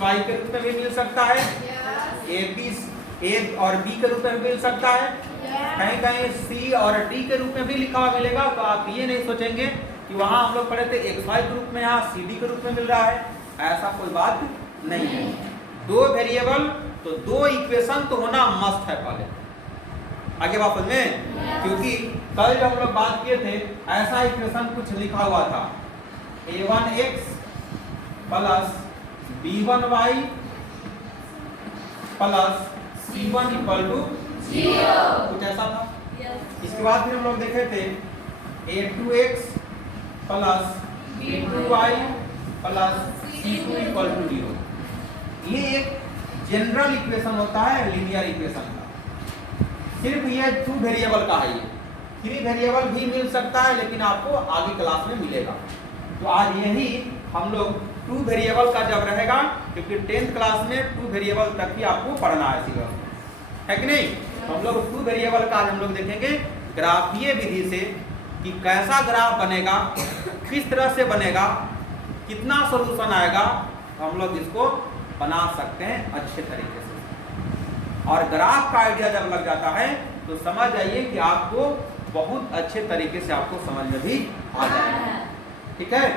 y के रूप में भी मिल सकता है, a और b के रूप में भी मिल सकता है, कहीं कहीं c और d के रूप में भी लिखा हुआ मिलेगा। तो आप ये नहीं सोचेंगे कि वहां हम लोग पढ़े थे xy के रूप में, यहाँ cd के रूप में मिल रहा है, ऐसा कोई बात नहीं है। दो वेरिएबल तो दो इक्वेशन तो होना मस्ट है पहले, आगे बात समझ में, क्योंकि कल जब हम लोग बात किए थे ऐसा इक्वेशन कुछ लिखा हुआ था a1x plus b1y plus c1 equal to 0, कुछ ऐसा था। इसके बाद फिर हम लोग देखे थे a2x plus b2y plus c2 equal to 0। ये एक जनरल इक्वेशन होता है लीनियर इक्वेशन का, सिर्फ ये 2 वेरिएबल का है। ये 3 वेरिएबल भी मिल सकता है, लेकिन आपको आगे क्लास में मिलेगा। तो आज यही हम लोग 2 वेरिएबल का जब रहेगा, क्योंकि 10th क्लास में 2 वेरिएबल तक ही आपको पढ़ना है सिलेबस में, है कि नहीं। तो हम लोग 2 वेरिएबल का हम लोग देखेंगे ग्राफीय विधि से कि कैसा ग्राफ बनेगा, किस तरह से बनेगा, कितना सॉल्यूशन आएगा, हम लोग इसको बना सकते हैं अच्छे तरीके से। और ग्राफ का आइडिया जब लग जाता है तो समझ जाइए कि आपको बहुत अच्छे तरीके से आपको समझ में भी आ जाएगा, ठीक है।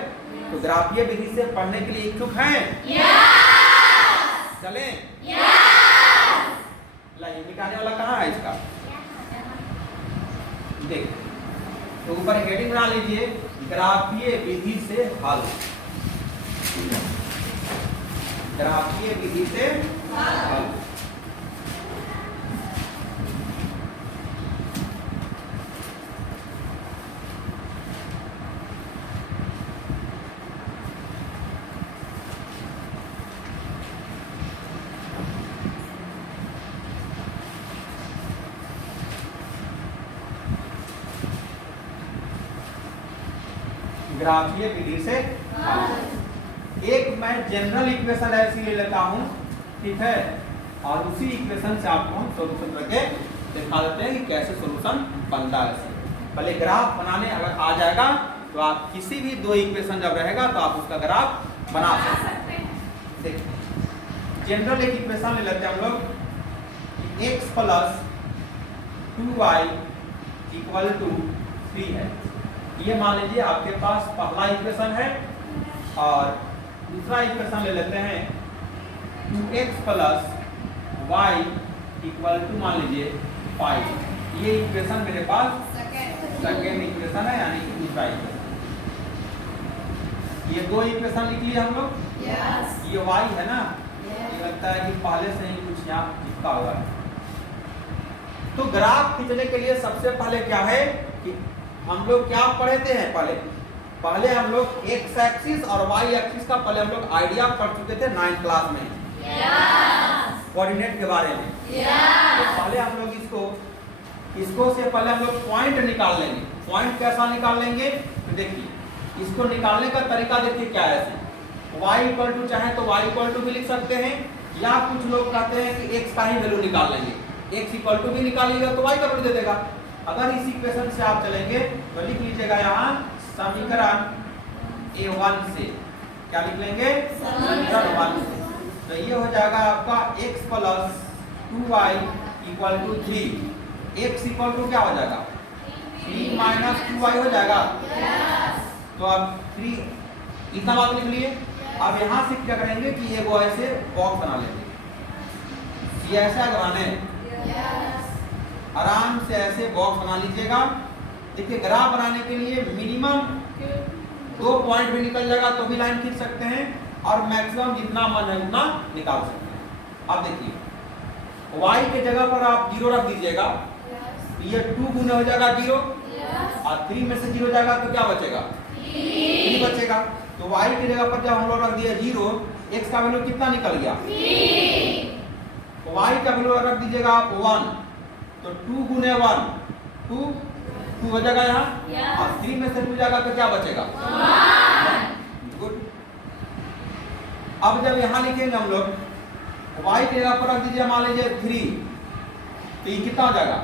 तो ग्राफीय विधि से पढ़ने के लिए इच्छुक हैं? चलें? लाइन निकालने वाला कहाँ है इसका? देख, तो ऊपर हेडिंग बना लीजिए ग्राफीय विधि से हल। ग्राफीय विधि से हल। ग्राफीय विधि से एक मैं जनरल इक्वेशन ऐसी ले लेता हूं, ठीक है, और उसी इक्वेशन से आपको हम सॉल्यूशन करके दिखा देते हैं कि कैसे सॉल्यूशन बनता है। पहले ग्राफ बनाने अगर आ जाएगा तो आप किसी भी 2 इक्वेशन जब रहेगा तो आप उसका ग्राफ बना सकते हैं। देखिए जनरल एक इक्वेशन ले लेते हैं हम लोग, x plus 2y equal to 3 है। ये मान लीजिए आपके पास पहला इक्वेशन है, और दूसरा इक्वेशन ले लेते हैं 2x plus y equal to मान लीजिए 5। ये इक्वेशन मेरे पास सेकेंड इक्वेशन है, यानी कि दूसरा इक्वेशन। ये 2 इक्वेशन लिख लिए हम लोग। ये y है ना, ये लगता है कि पहले से ही कुछ यहाँ लिखा हुआ है। तो ग्राफ खींचने के लिए सबसे पहले क्या है कि हम लोग क्या पढ़े थे पहले हम लोग एक्स एक्सिस और वाई एक्सिस का पहले हम लोग आइडिया पढ़ चुके थे 9th क्लास में, कोऑर्डिनेट के बारे में। तो पहले हम लोग इसको से पहले हम लोग पॉइंट निकाल लेंगे। पॉइंट कैसा निकाल लेंगे, तो देखिए इसको निकालने का तरीका देखिए क्या है। y इक्वल टू चाहे तो y इक्वल टू भी लिख सकते हैं, या कुछ लोग कहते हैं कि x का ही वैल्यू निकाल लेंगे। x इक्वल टू भी निकालिएगा तो y का वैल्यू दे देगा। अगर इस इक्वेशन से आप चलेंगे तो लिख लीजिएगा यहाँ समीकरण a1 से, क्या लिख लेंगे, समीकरण 1 से। तो ये हो जाएगा आपका x plus 2y equal to 3। x equal to क्या हो जाएगा, 3 माइनस 2y हो जाएगा। तो अब 3 इतना बात लिख लिए। अब यहाँ से क्या करेंगे कि ये वो ऐसे बॉक्स बना लेंगे। ये ऐसा बनाने आराम से ऐसे बॉक्स बना लीजिएगा। देखिए ग्राफ बनाने के लिए मिनिमम 2 पॉइंट भी निकल जाएगा तो भी लाइन खींच सकते हैं, और मैक्सिमम जितना मन है उतना निकाल सकते हैं। अब देखिए y के जगह पर आप 0 रख दीजिएगा, ये 2 गुना हो जाएगा 0, और 3 में से 0 जाएगा तो क्या बचेगा, 3 बचेगा। तो y की जगह पर जब हम लोग रख दिए 0, x का वैल्यू कितना निकल गया, 3। तो y का वैल्यू रख दीजिएगा आप 1, तो 2 गुने 1 2 हो जाएगा यहाँ, और 3 में से 2 जाएगा तो क्या बचेगा, 1। गुड। अब जब यहाँ लिखेंगे हम लोग y की जगह पर रख दीजिए मान लीजिए 3, तो ये कितना हो जाएगा,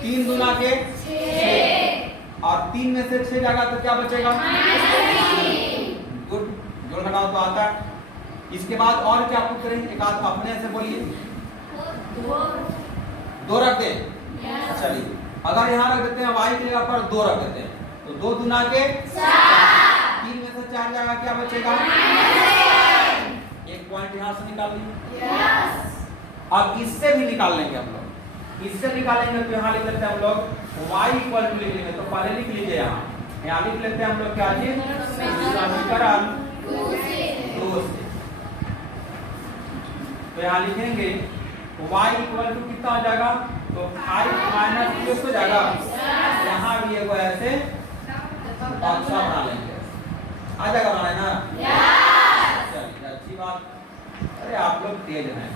3 गुना के 6, और 3 में से 6 जाएगा तो क्या बचेगा, गुड। जोड़ घटाओ तो आता है। इसके बाद और क्या पुट करेंगे, एक आध अपने से बोलिए, 2 रख दें। चलिए अगर यहाँ रख देते हैं y की जगह पर 2 रख देते हैं तो 2 दूना के 4, 3 में से 4 जाएगा, क्या बचेगा? एक पॉइंट यहाँ से निकाल लीजिए। अब इससे भी निकाल लेंगे हम लोग, इससे निकालेंगे तो यहाँ लिख लेते हैं हम लोग y इक्वल टू लिख लेंगे, तो पहले लिख लीजिए यहाँ लिख लेते हैं हम लोग क्या जी, समीकरण 2 से। तो यहाँ लिखेंगे y इक्वल टू कितना हो जाएगा, तो 5 माइनस 2 हो जाएगा। यहाँ भी एक ऐसे बक्सा बना लेंगे, आ जाएगा बनाए ना? चलिए अच्छी बात। अरे आप लोग तेज हैं।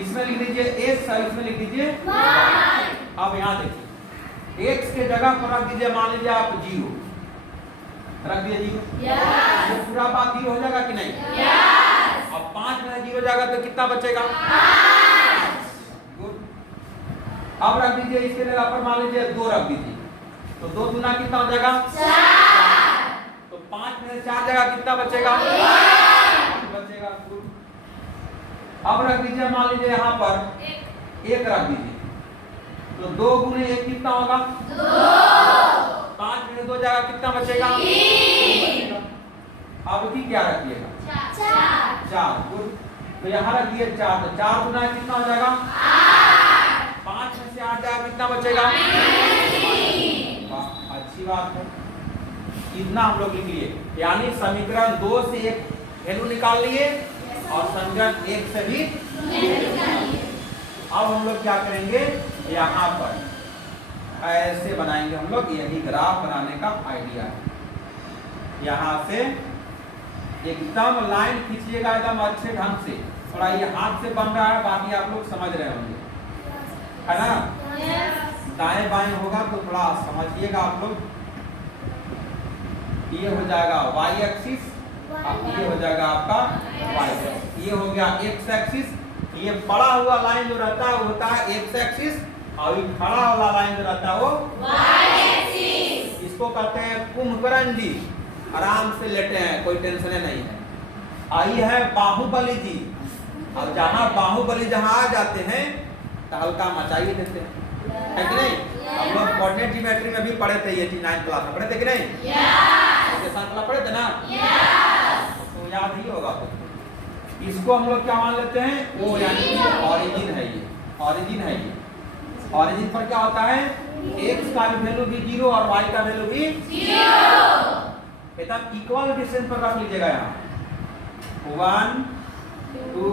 इसमें लिख दीजिए x, इसमें लिख दीजिए y। अब यहाँ देखिए x के जगह पर रख दीजिए, मान लीजिए आप 0 रख दिए 0, तो पूरा बात 0 हो जाएगा कि नहीं? अब 5 में 0 जाएगा तो कितना बचेगा? 5। गुड। अब रख दीजिए इसके जगह पर मान लीजिए 2 रख दीजिए, तो 2 दूना कितना हो जाएगा? 4। तो 5 में 4 जाएगा, कितना बचेगा? 1 बचेगा। गुड। अब रख दीजिए मान लीजिए यहाँ पर 1 रख दीजिए, तो 2 गुने 1 कितना होगा? 2। 5 में 2 जाएगा, कितना बचेगा? 3। अब की क्या रखिएगा? 4। गुड। तो यहाँ रख दिए 4, तो 4 गुना कितना हो जाएगा? 8। 5 में से 8 जाएगा, कितना बचेगा? 3। अच्छी बात है, इतना हम लोग लिख लिए। यानी समीकरण 2 से एक वैल्यू निकाल लिए और समीकरण 1 से भी निकालिए। अब हम लोग क्या करेंगे, यहाँ पर ऐसे बनाएंगे हम लोग, यही ग्राफ बनाने का आइडिया है। यहाँ से एकदम लाइन खींचिएगा एकदम अच्छे ढंग से, थोड़ा ये हाथ से बन रहा है, बाकी आप लोग समझ रहे होंगे, है ना? दाएं बाएं होगा तो थोड़ा समझिएगा आप लोग। ये हो जाएगा y एक्सिस, ये हो जाएगा आपका y एक्सिस, ये हो गया x एक्सिस। ये बड़ा हुआ लाइन जो रहता है वो होता है x एक्सिस, और ये खड़ा वाला लाइन जो रहता है वो y एक्सिस। इसको कहते हैं कुंभकर्ण जी, आराम से लेटे हैं, कोई टेंशन नहीं है। आई है बाहुबली जी, और जहाँ बाहुबली जहाँ आ जाते हैं तो हल्का मचाई देते हैं, है कि नहीं? हम लोग कोऑर्डिनेट ज्योमेट्री में भी पढ़े थे, ये चीज 9th क्लास में पढ़े थे कि नहीं? पढ़े थे ना? तो याद ही होगा। तो इसको हम लोग क्या मान लेते हैं, ओ यानी ऑरिजिन है, ये ऑरिजिन है। ये ऑरिजिन पर क्या होता है, x का वैल्यू भी 0 और y का वैल्यू भी 0, एकदम इक्वल डिस्टेंस पर रख लीजिएगा। यहाँ 1 2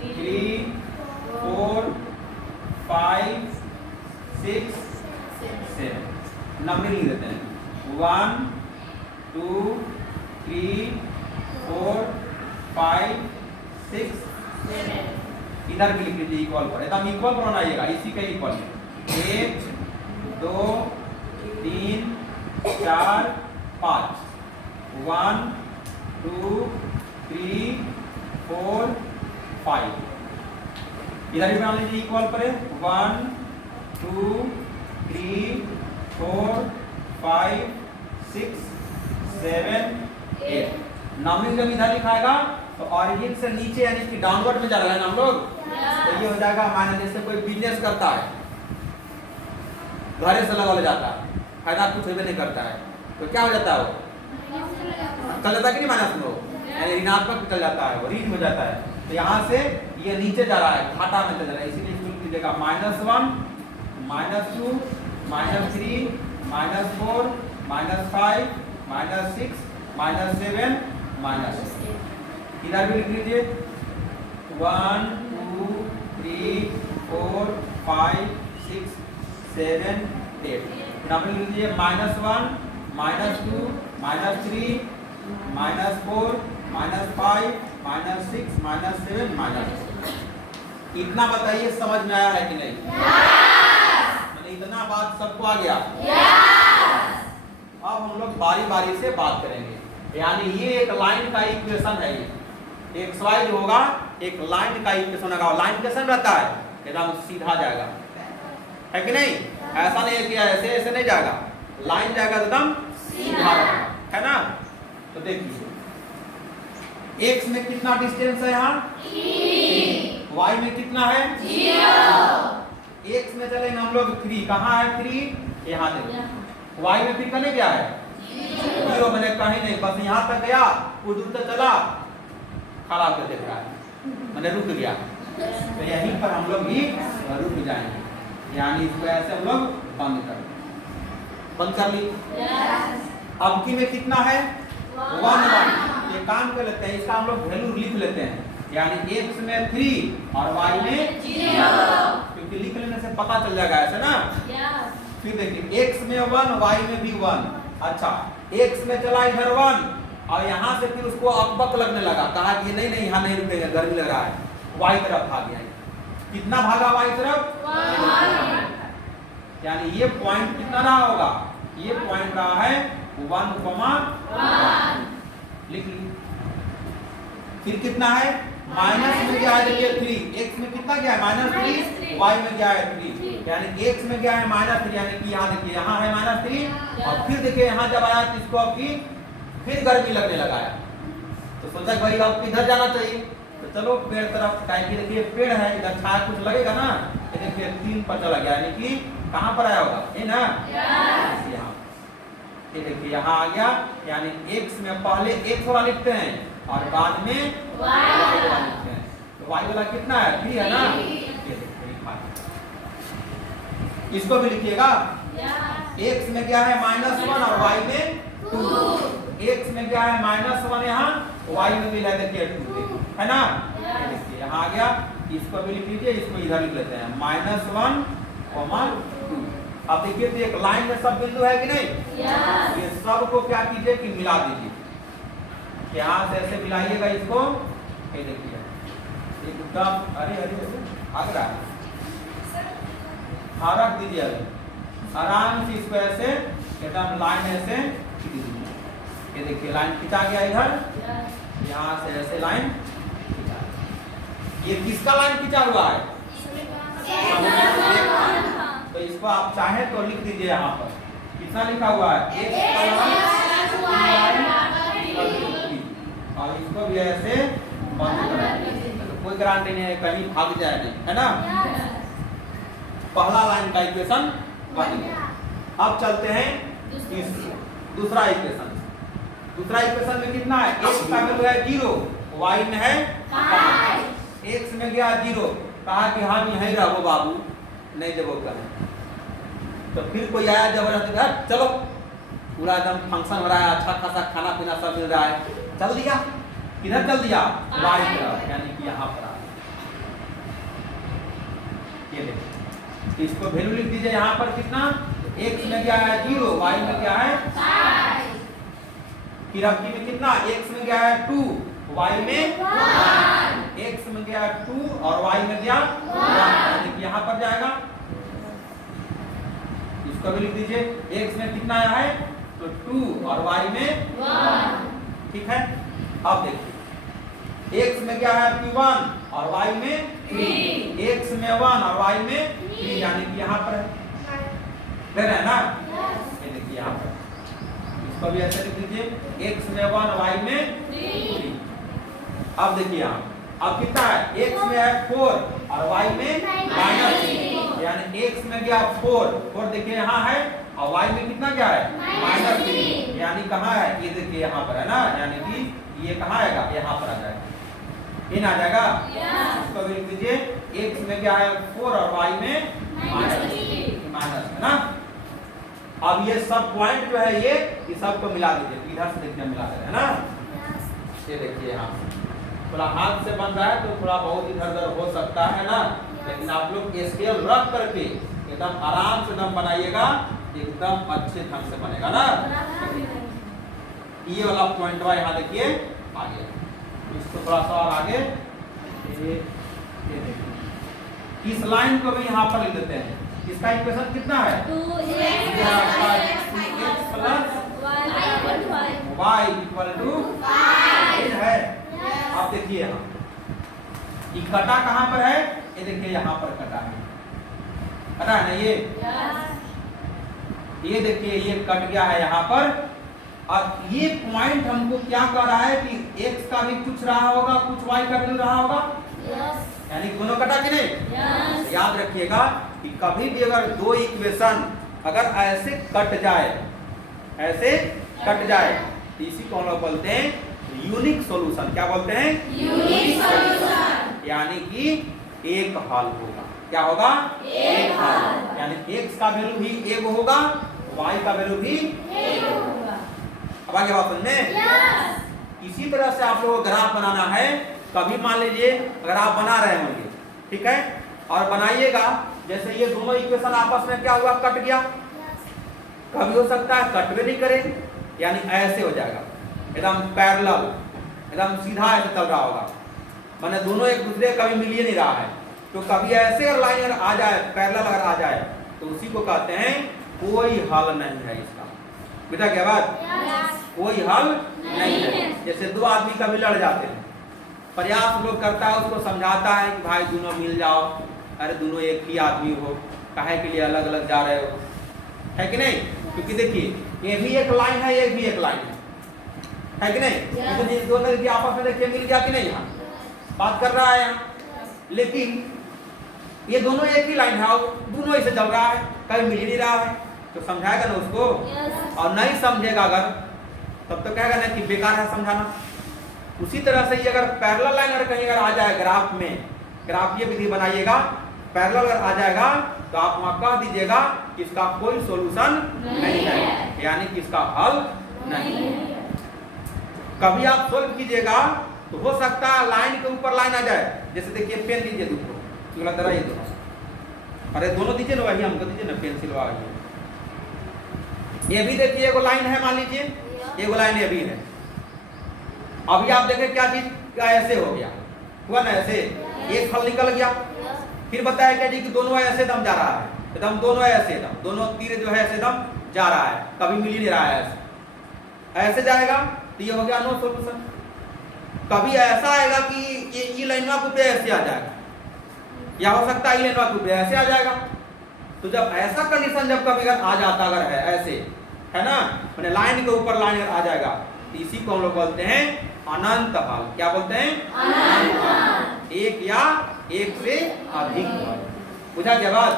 3 4 5 6 7 नंबरिंग लिख देते हैं, 1 2 3 4 5 6 7। इधर भी लिख लीजिए इक्वल पर, एकदम इक्वल पर बनाइएगा, इसी के इक्वल। 1 2 3 4 5 1 2 3 4 5। इधर भी बना लीजिए इक्वल पर, 1 2 3 4 5 6 7 8। नंबरिंग जब इधर लिखाएगा तो ऑरिजिन से नीचे यानी कि डाउनवर्ड में जा रहा है ना हम लोग, तो ये हो जाएगा, मान जैसे कोई बिजनेस करता है, घरे से लगा जाता है, फायदा कुछ भी नहीं करता है, तो क्या हो जाता है, वो चल जाता है कि नहीं माइनस में, वो यानी ऋणात्मक चल जाता है, वो ऋण हो जाता है। तो यहाँ से ये नीचे जा रहा है, घाटा में चल रहा है, इसीलिए इसको लिख लीजिएगा -1 -2 -3 -4 -5 -6 -7 -6। इधर भी लिख लीजिए 1 2 3 4 5 6 7 8। नंबर लिख लीजिए -1 -2 -3 -4 -5 -6 -7 -6। इतना बताइए समझ में आया है कि नहीं? मैंने इतना बात सबको आ गया? अब हम लोग बारी बारी से बात करेंगे, यानी ये एक लाइन का इक्वेशन है, ये xy जो होगा एक लाइन का इक्वेशन होगा। लाइन कैसे रहता है, एकदम सीधा जाएगा, है कि नहीं? ऐसा नहीं है कि ऐसे ऐसे नहीं जाएगा, लाइन जाएगा एकदम सीधा, है ना? तो देखिए x में कितना डिस्टेंस है यहाँ 3, y में कितना है 0। x में चलेंगे हम लोग 3, कहाँ है 3 यहाँ देखो, y में फिर कने क्या है 0, मैंने कहीं नहीं, बस यहाँ तक गया, वो दूर तक चला, खड़ा होकर देख रहा है, मैंने रुक गया। तो यहीं पर हम लोग भी रुक जाएंगे, यानी इसको ऐसे हम लोग बंद कर ली। अब की में कितना है 1, ये काम कर लेते हैं, इसका हम लोग वैल्यू लिख लेते हैं, यानी x में 3 और y में 0, क्योंकि लिख लेने से पता चल जाएगा ऐसे ना। फिर देखिए x में 1, y में भी 1, अच्छा x में चला इधर 1 और यहाँ से फिर उसको अकबक लगने लगा, कहा कि नहीं नहीं यहाँ नहीं रुकेगा, गर्मी लग रहा है, y तरफ भाग गया। कितना भागा y तरफ, यानी ये पॉइंट कितना रहा होगा, ये पॉइंट रहा है 1,1, लिख ली। फिर कितना है माइनस में क्या है देखिए 3, x में कितना गया है -3, y में क्या है 3, यानी x में क्या है -3, यानी कि यहाँ देखिए यहाँ है -3 और फिर देखिए यहाँ जब आया तो इसको अब फिर गर्मी लगने लगा है, तो सोचा भाई अब किधर जाना चाहिए, तो चलो पेड़ तरफ, कि देखिए पेड़ है इधर छाया कुछ लगेगा ना, ये देखिए 3 पर चला गया, यानी कि कहाँ पर आया होगा ये ना, यहाँ ये देखिए यहाँ आ गया, यानी x में पहले x वाला लिखते हैं और बाद में y वाला लिखते हैं, तो y वाला कितना है 3 है ना, ये देखिए इसको भी लिखिएगा, x में क्या है -1 और y में 2, x में क्या है -1 यहाँ, y में भी है देखिए 2 है ना, देखिए यहाँ आ गया, इसको भी लिख लीजिए, इसको इधर लिख लेते हैं -1, 2। अब देखिए तो एक लाइन में सब बिंदु है कि नहीं, ये सब को क्या कीजिए कि मिला दीजिए, यहाँ से ऐसे मिलाइएगा इसको, ये देखिए एकदम, अरे अरे भाग रहा है, हाँ रख दीजिए, अभी आराम से इसको ऐसे एकदम लाइन ऐसे खींच दीजिए, ये देखिए लाइन खींचा गया इधर, यहाँ से ऐसे लाइन खींचा, ये किसका लाइन खींचा हुआ है, तो इसको आप चाहे तो लिख दीजिए यहाँ पर, कितना लिखा हुआ है और इसको भी ऐसे बंद कर दीजिए, तो कोई गारंटी नहीं है कहीं भाग जाए नहीं, है ना। पहला लाइन का इक्वेशन बन गया। अब चलते हैं दूसरा इक्वेशन। दूसरा इक्वेशन में कितना है, x का वैल्यू है 0, y में है 5, x में गया 0, कहा कि हम यहीं रहो बाबू, नहीं जब करें, तो फिर कोई आया जबरदस्ती, चलो पूरा एकदम फंक्शन हो रहा है, अच्छा खासा खाना पीना सब मिल रहा है, चल दिया, किधर चल दिया y तरफ, यानी कि यहाँ पर ये देखिए, इसको वैल्यू लिख दीजिए यहाँ पर कितना, x में क्या है 0, y में क्या है 5, फिर अब में कितना, x में क्या है 2, y में 1, x में क्या है 2 और y में क्या 1, यानी कि यहाँ पर जाएगा, इसको भी लिख दीजिए, x में कितना आया है तो 2 और y में 1, ठीक है। अब देखिए x में क्या है 1 और y में 3, x में 1 और y में 3, यानी कि यहाँ पर है ना, ये देखिए यहाँ पर, इसको भी ऐसे लिख दीजिए, x में 1 y में 3। अब देखिए यहाँ, अब कितना है, x में है 4 और y में -3, यानी x में गया 4 देखिए यहाँ है और y में कितना क्या है -3, यानी कहाँ है, ये देखिए यहाँ पर है ना, यानी कि ये कहाँ आएगा, यहाँ पर आ जाएगा, इन आ जाएगा, इसको भी लिख दीजिए, x में क्या है 4 और y में माइनस है ना। अब ये सब पॉइंट जो है ये सबको मिला दीजिए, इधर से देखिए मिला दे रहे हैं ना, ये देखिए यहाँ थोड़ा हाथ से बन रहा है तो थोड़ा बहुत इधर उधर हो सकता है ना, लेकिन आप लोग स्केल रख करके एकदम आराम से एकदम बनाइएगा, एकदम अच्छे ढंग से बनेगा ना। ये वाला पॉइंट यहाँ देखिए आ गया, इसको थोड़ा सा और आगे ये देखिए, इस लाइन को भी यहाँ पर लिख देते हैं, इसका इक्वेशन कितना है 2x plus y equal to 5 है। अब देखिए यहाँ ये कटा कहाँ पर है, ये देखिए यहाँ पर कटा है ना, ये देखिए ये कट गया है यहाँ पर और ये पॉइंट हमको क्या कर रहा है कि x का भी कुछ रहा होगा, कुछ y का वैल्यू रहा होगा, यानी दोनों कटा कि नहीं। याद रखिएगा कि कभी भी अगर दो इक्वेशन अगर ऐसे कट जाए, ऐसे कट जाए, तो इसी को हम लोग बोलते हैं यूनिक सॉल्यूशन। क्या बोलते हैं? Unique solution. यानी कि एक हल होगा। क्या होगा? एक हल। यानी x का वैल्यू भी एक होगा, y का वैल्यू भी एक होगा। अब आगे बात सुनने। इसी तरह से आप लोगों को ग्राफ बनाना है। कभी मान लीजिए अगर आप बना रहे होंगे, ठीक है, और बनाइएगा जैसे ये दोनों इक्वेशन आपस में क्या हुआ, कट गया। कभी हो सकता है कट भी नहीं करे, यानी ऐसे हो जाएगा एकदम पैरेलल, एकदम सीधा ऐसे चल रहा होगा, माने दोनों एक दूसरे कभी मिल ही नहीं रहा है। तो कभी ऐसे अगर लाइन अगर आ जाए, पैरेलल अगर आ जाए, तो उसी को कहते हैं कोई हल नहीं है इसका। बेटा क्या बात? कोई हल नहीं है। जैसे दो आदमी कभी लड़ जाते हैं, प्रयास लोग करता है, उसको समझाता है कि भाई दोनों मिल जाओ, अरे दोनों एक ही आदमी हो, काहे के लिए अलग अलग जा रहे हो, है कि नहीं? क्योंकि देखिए ये भी एक लाइन है, ये भी एक लाइन है कि नहीं? तो दोनों लड़के आपस में देखिए मिल गया कि नहीं, यहाँ बात कर रहा है यहाँ, लेकिन ये दोनों एक ही लाइन है, दोनों ऐसे चल रहा है, कभी मिल नहीं रहा है, तो समझाएगा ना उसको। और नहीं समझेगा अगर, तब तो कहेगा ना कि बेकार है समझाना। उसी तरह से ये अगर पैरेलल लाइन अगर कहीं अगर आ जाए ग्राफ में, ग्राफ ये विधि बनाइएगा, पैरेलल अगर आ जाएगा तो आप वहां कह दीजिएगा कि इसका कोई सॉल्यूशन नहीं है, यानी कि इसका हल नहीं है। कभी आप सोल्व कीजिएगा तो हो सकता है लाइन के ऊपर लाइन आ जाए। जैसे देखिए पेन दीजिए दूसरो, ये दोनों, अरे दोनों दीजिए ना, वही हमको दीजिए ना, पेंसिल वाली। ये भी देखिए एगो लाइन है, मान लीजिए एगो लाइन ये भी है। अभी आप देखें क्या चीज क्या ऐसे हो गया, हुआ ना ऐसे, एक फल निकल गया। फिर बताया क्या जी कि दोनों ऐसे दम जा रहा है, एकदम दोनों ऐसे दम, दोनों तीर जो है ऐसे दम जा रहा है, कभी मिल ही नहीं रहा है, ऐसे जाएगा तो ये हो गया नो सॉल्यूशन। कभी ऐसा आएगा कि ये लाइनवा के ऊपर ऐसे आ जाएगा, या हो सकता है ये लाइनवा के ऊपर ऐसे आ जाएगा। तो जब ऐसा कंडीशन जब कभी अगर आ जाता अगर है ऐसे, है ना, मैंने लाइन के ऊपर लाइन आ जाएगा, तो इसी को हम लोग बोलते हैं अनंत हल। क्या बोलते हैं? अनंत हल। एक या एक से अधिक हल। बुझा क्या बात?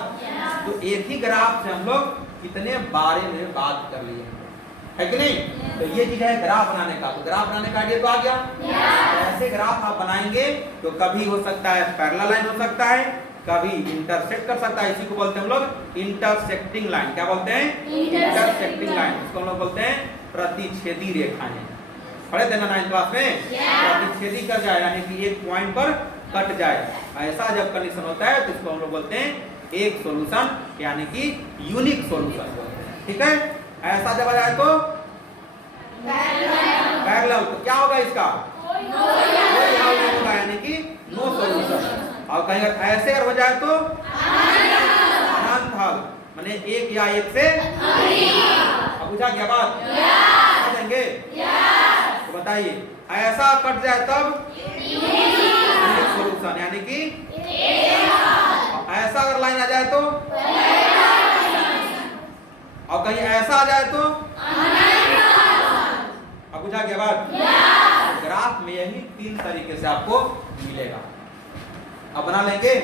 तो एक ही ग्राफ से हम लोग कितने बारे में बात कर लिए, है कि नहीं? तो ये चीज है ग्राफ बनाने का। तो ग्राफ बनाने का आइडिया तो आ गया। ऐसे ग्राफ आप बनाएंगे तो कभी हो सकता है पैरेलल लाइन हो सकता है, कभी इंटरसेक्ट कर सकता है, इसी को बोलते हैं हम लोग इंटरसेक्टिंग लाइन। क्या बोलते हैं? Intersecting line. इसको हम लोग बोलते हैं प्रतिच्छेदी रेखाएं। पढ़े थे ना 9th क्लास में? प्रतिच्छेदी कर जाए, यानी कि एक पॉइंट पर कट जाए, ऐसा जब कंडीशन होता है तो इसको हम लोग बोलते हैं एक सॉल्यूशन, यानी कि यूनिक सॉल्यूशन बोलते हैं। ठीक है, ऐसा जब आ जाए तो पैरेलल, तो क्या होगा इसका? कोई हल नहीं होगा, यानी कि नो सॉल्यूशन। और कहीं ऐसे अगर हो जाए तो अनंत हल, माने एक या एक से अधिक। अब पूछा क्या बात? समझेंगे? तो बताइए, ऐसा कट जाए तब यूनिक सॉल्यूशन, यानी कि ऐसा अगर लाइन आ जाए तो, और कहीं ऐसा आ जाए तो। अब पूछा क्या बात? ग्राफ में यही 3 तरीके से आपको मिलेगा। अब बना लेंगे?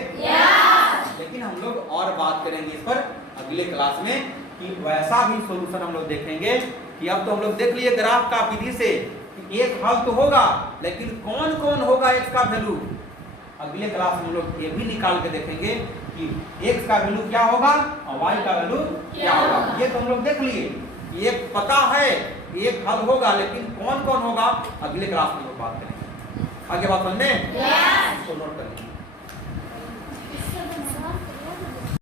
लेकिन हम लोग और बात करेंगे इस पर अगले क्लास में, कि वैसा भी सॉल्यूशन हम लोग देखेंगे कि अब तो हम लोग देख लिए ग्राफ का विधि से कि एक हल तो होगा, लेकिन कौन कौन होगा x का वैल्यू। अगले क्लास में हम लोग ये भी निकाल के देखेंगे कि x का वैल्यू क्या होगा और y का वैल्यू क्या होगा। ये तो हम लोग देख लिए, ये पता है एक हल होगा, लेकिन कौन कौन होगा अगले क्लास में लोग बात करेंगे। आगे बात करने? तो नोट करेंगे।